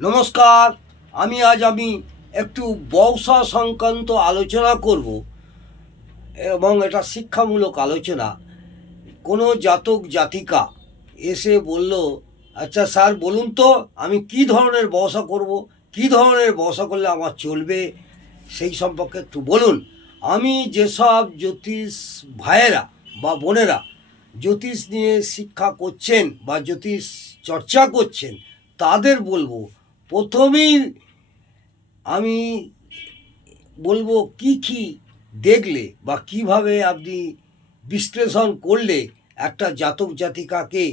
নমস্কার। আমি একটু ব্যবসা সংক্রান্ত আলোচনা করব এবং এটা শিক্ষামূলক আলোচনা। কোনো জাতক জাতিকা এসে বলল, আচ্ছা স্যার বলুন তো আমি কি ধরনের ব্যবসা করব, কি ধরনের ব্যবসা করলে আমার চলবে, সেই সম্পর্কে একটু বলুন। আমি যেসব জ্যোতিষ ভাইয়েরা বা বোনেরা জ্যোতিষ নিয়ে শিক্ষা করছেন বা জ্যোতিষ চর্চা করছেন তাদের বলবো, প্রথমেই আমি বলবো কি কি দেখলে বা কিভাবে আপনি বিশ্লেষণ করলে একটা জাতক জাতিকাকে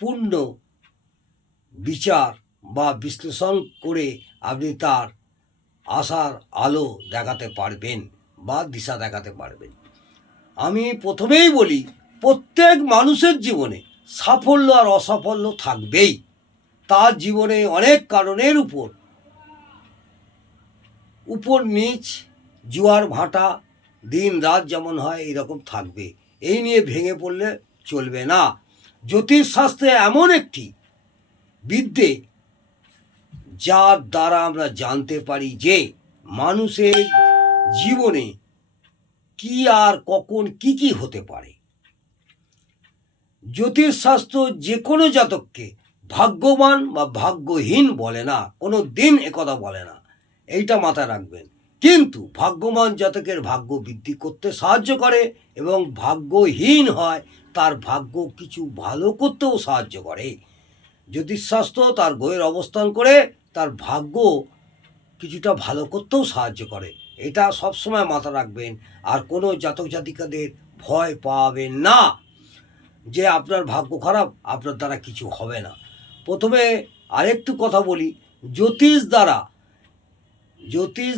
পূর্ণ বিচার বা বিশ্লেষণ করে আপনি তার আশার আলো দেখাতে পারবেন বা দিশা দেখাতে পারবেন। আমি প্রথমেই বলি, প্রত্যেক মানুষের জীবনে সাফল্য আর অসাফল্য থাকবেই। তার জীবনে অনেক কারণের উপর নিচ, জোয়ার ভাটা, দিন রাত যেমন হয় এরকম থাকবে। এই নিয়ে ভেঙে পড়লে চলবে না। জ্যোতিষশাস্ত্রে এমন একটি বিদ্যে যার দ্বারা আমরা জানতে পারি যে মানুষের জীবনে কি আর কখন কি কি হতে পারে। জ্যোতিষশাস্ত্র যে কোনো জাতককে ভাগ্যবান বা ভাগ্যহীন বলে না, কোনো দিন একথা বলে না, এইটা মাথায় রাখবেন। কিন্তু ভাগ্যবান জাতকের ভাগ্য বৃদ্ধি করতে সাহায্য করে এবং ভাগ্যহীন হয় তার ভাগ্য কিছু ভালো করতেও সাহায্য করে। জ্যোতিষশাস্ত্র তার গ্রহের অবস্থান করে তার ভাগ্য কিছুটা ভালো করতেও সাহায্য করে, এটা সবসময় মাথা রাখবেন। আর কোনো জাতক জাতিকাদের ভয় পাবেন না যে আপনার ভাগ্য খারাপ, আপনার দ্বারা কিছু হবে না। প্রথমে আরেকটু কথা বলি, জ্যোতিষ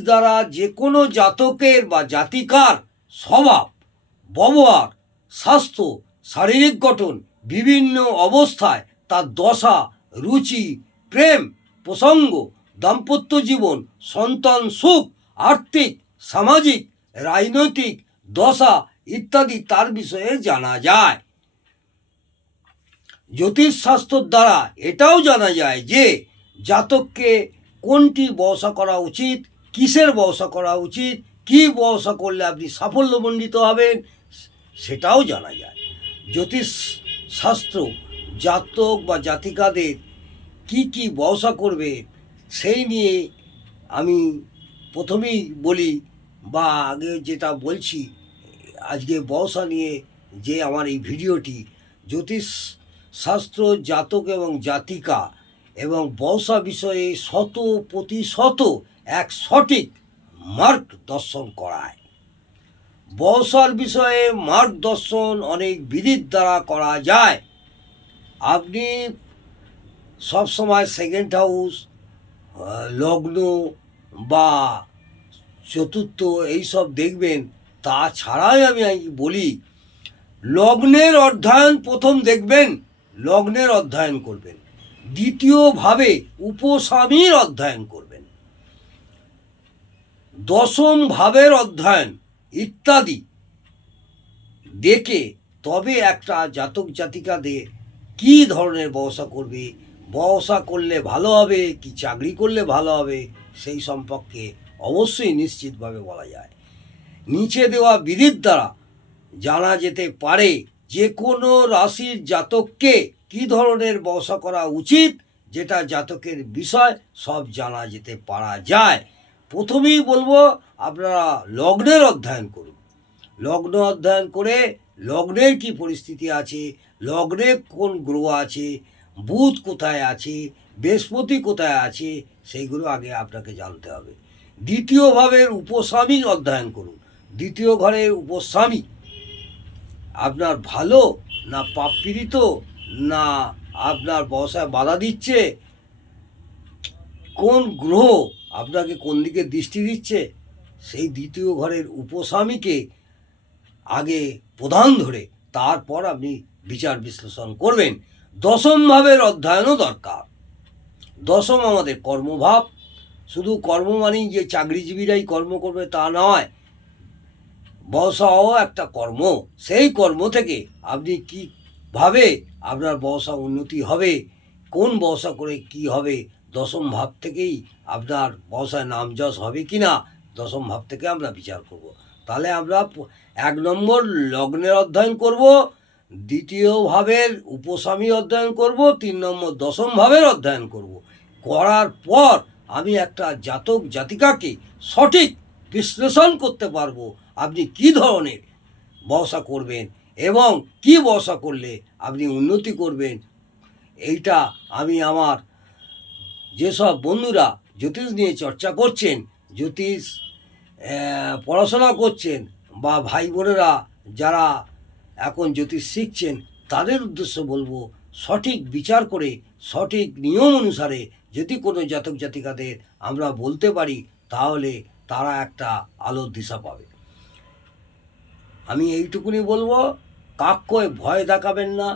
দ্বারা যে কোনো জাতকের বা জাতিকার স্বভাব, ব্যবহার, স্বাস্থ্য, শারীরিক গঠন, বিভিন্ন অবস্থায় তার দশা, রুচি, প্রেম প্রসঙ্গ, দাম্পত্য জীবন, সন্তান সুখ, আর্থিক, সামাজিক, রাজনৈতিক দশা ইত্যাদি তার বিষয়ে জানা যায়। জ্যোতিষশাস্ত্রের দ্বারা এটাও জানা যায় যে জাতককে কোনটি ব্যবসা করা উচিত, কিসের ব্যবসা করা উচিত, কী ব্যবসা করলে আপনি সাফল্যমণ্ডিত হবেন, সেটাও জানা যায়। জ্যোতিষশাস্ত্র জাতক বা জাতিকাদের কি কি ব্যবসা করবে সেই নিয়ে আমি প্রথমেই বলি, বা আগে যেটা বলছি, আজকে ব্যবসা নিয়ে যে আমার এই ভিডিওটি, জ্যোতিষ শাস্ত্র জাতক এবং জাতিকা এবং ব্যবসা বিষয়ে 100% এক সঠিক মার্গ দর্শন করায়। ব্যবসার বিষয়ে মার্গদর্শন অনেক বিধির দ্বারা করা যায়। আপনি সবসময় সেকেন্ড হাউস, লগ্ন বা চতুর্থ এইসব দেখবেন। তাছাড়াই আমি বলি, লগ্নের অধ্যয়ন প্রথম দেখবেন, লগ্নের অধ্যয়ন করবেন, দ্বিতীয়ভাবে উপস্বামীর অধ্যয়ন করবেন, দশম ভাবের অধ্যয়ন ইত্যাদি দেখে তবে একটা জাতক জাতিকাদের কী ধরনের ব্যবসা করবে, ব্যবসা করলে ভালো হবে কি চাকরি করলে ভালো হবে, সেই সম্পর্কে অবশ্যই নিশ্চিতভাবে বলা যায়। নিচে দেওয়া বিধির দ্বারা জানা যেতে পারে যে কোনো রাশির জাতককে কী ধরনের ব্যবসা করা উচিত, যেটা জাতকের বিষয় সব জানা যেতে পারা যায়। প্রথমেই বলবো আপনারা লগ্নের অধ্যয়ন করুন। লগ্ন অধ্যয়ন করে লগ্নের কি পরিস্থিতি আছে, লগ্নে কোন গ্রহ আছে, বুধ কোথায় আছে, বৃহস্পতি কোথায় আছে, সেইগুলো আগে আপনাকে জানতে হবে। দ্বিতীয় ভাবের উপস্বামীর অধ্যয়ন করুন। দ্বিতীয় ঘরের উপস্বামী আপনার ভালো না পাপ পীড়িত, না আপনার ব্যবসায় বাধা দিচ্ছে, কোন গ্রহ আপনাকে কোন দিকে দৃষ্টি দিচ্ছে, সেই দ্বিতীয় ঘরের উপস্বামীকে আগে প্রধান ধরে তারপর আপনি বিচার বিশ্লেষণ করবেন। দশম ভাবের অধ্যয়নও দরকার। দশম আমাদের কর্মভাব। শুধু কর্ম মানেই যে চাকরিজীবীরাই কর্ম করবে তা নয়, ব্যবসাও একটা কর্ম। সেই কর্ম থেকে আপনি কীভাবে আপনার ব্যবসা উন্নতি হবে, কোন ব্যবসা করে কি হবে, দশম ভাব থেকেই আপনার ব্যবসায় নাম যশ হবে কি না, দশম ভাব থেকে আমরা বিচার করব। তাহলে আমরা 1 নম্বর লগ্নের অধ্যয়ন করব, 2য় ভাবের উপস্বামী অধ্যয়ন করব, 3 নম্বর দশম ভাবের অধ্যয়ন করব। করার পর আমি একটা জাতক জাতিকাকে সঠিক বিশ্লেষণ করতে পারবো আপনি কি ধরনের ব্যবসা করবেন এবং কি ব্যবসা করলে আপনি উন্নতি করবেন। এইটা আমি আমার যেসব বন্ধুরা জ্যোতিষ নিয়ে চর্চা করছেন, জ্যোতিষ পড়াশোনা করছেন, বা ভাই বোনেরা যারা এখন জ্যোতিষ শিখছেন, তাদের উদ্দেশ্য বলবো, সঠিক বিচার করে সঠিক নিয়ম অনুসারে যদি কোনো জাতক জাতিকাদের আমরা বলতে পারি, তাহলে তারা একটা আলোর দিশা পাবে। আমি এইটুকুনি বলবো, কাউকে ভয় দেখাবেন না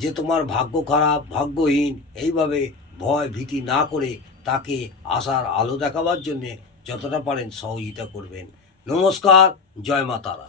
যে তোমার ভাগ্য খারাপ, ভাগ্যহীন, এইভাবে ভয় ভীতি না করে তাকে আশার আলো দেখাবার জন্যে যতটা পারেন সহযোগিতা করবেন। নমস্কার, জয় মা তারা।